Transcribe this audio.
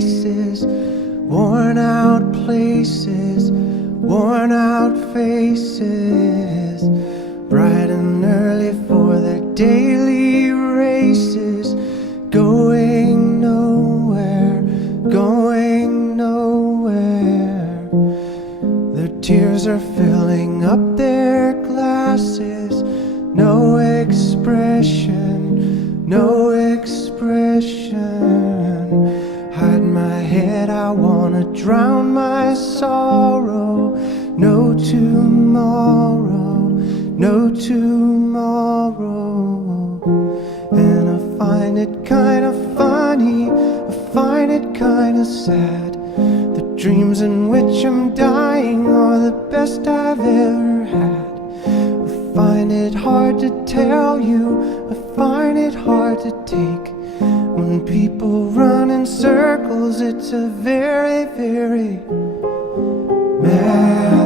faces, worn out places, worn out faces, bright and early for their daily races, going nowhere, going nowhere. Their tears are filling up their glasses, no expression, no expression. Hide my head, I wanna drown my sorrow. No tomorrow, no tomorrow. And I find it kinda funny, I find it kinda sad. The dreams in which I'm dying are the best I've ever had. I find it hard to tell you, I find it hard to take. When people run in circles, it's a very, very mad